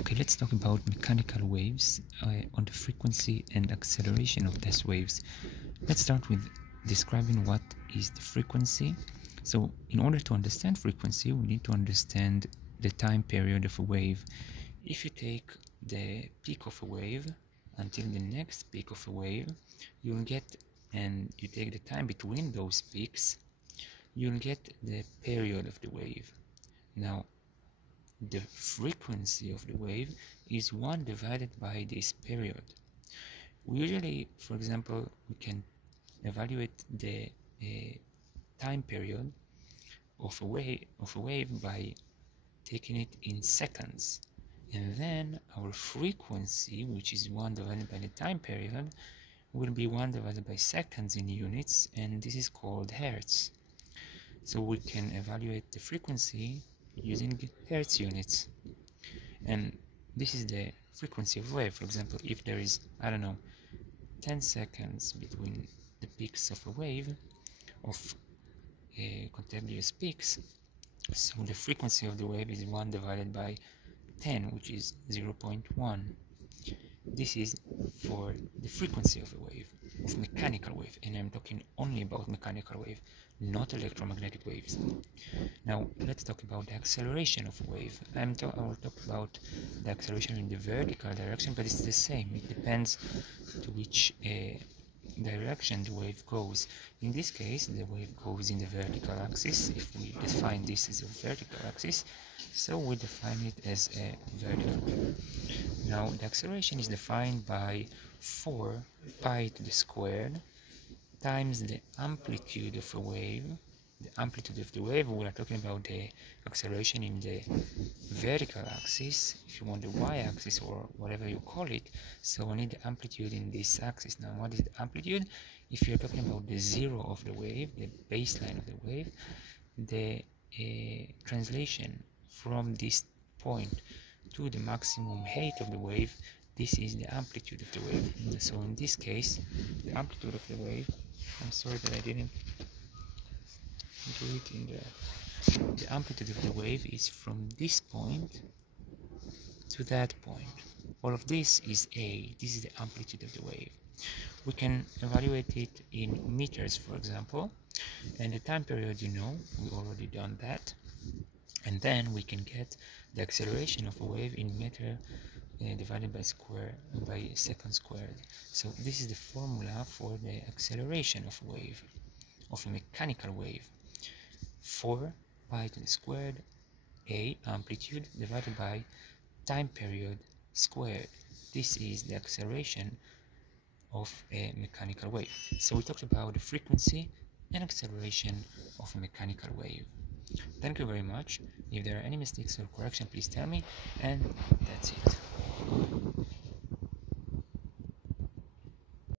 Okay, let's talk about mechanical waves on the frequency and acceleration of these waves. Let's start with describing what is the frequency. So in order to understand frequency, we need to understand the time period of a wave. If you take the peak of a wave until the next peak of a wave, you'll get, and you take the time between those peaks, you'll get the period of the wave. Now, the frequency of the wave is 1 divided by this period. We usually, for example, we can evaluate the time period of a wave by taking it in seconds, and then our frequency, which is 1 divided by the time period, will be 1 divided by seconds in units, and this is called hertz. So we can evaluate the frequency using hertz units, and this is the frequency of wave. For example, if there is, I don't know, 10 seconds between the peaks of a wave of continuous peaks, so the frequency of the wave is 1 divided by 10, which is 0.1. This is for the frequency of a wave, of mechanical wave, and I'm talking only about mechanical wave, not electromagnetic waves. Now let's talk about the acceleration of a wave. I will talk about the acceleration in the vertical direction, but it's the same. It depends to which direction the wave goes. In this case, the wave goes in the vertical axis. If we define this as a vertical axis, so we define it as a vertical wave. Now the acceleration is defined by 4 pi to the squared times the amplitude of a wave. The amplitude of the wave, we are talking about the acceleration in the vertical axis, if you want the y-axis or whatever you call it. So we need the amplitude in this axis. Now what is the amplitude? If you're talking about the zero of the wave, the baseline of the wave, the translation from this point to the maximum height of the wave, this is the amplitude of the wave. So in this case, the amplitude of the wave, I'm sorry that I didn't do it in the amplitude of the wave is from this point to that point. All of this is A. This is the amplitude of the wave. We can evaluate it in meters, for example, and the time period, you know, we already done that. And then we can get the acceleration of a wave in meter divided by second squared. So this is the formula for the acceleration of a wave, of a mechanical wave. 4 pi to the squared A amplitude divided by time period squared. This is the acceleration of a mechanical wave. So we talked about the frequency and acceleration of a mechanical wave. Thank you very much. If there are any mistakes or correction, please tell me, and that's it.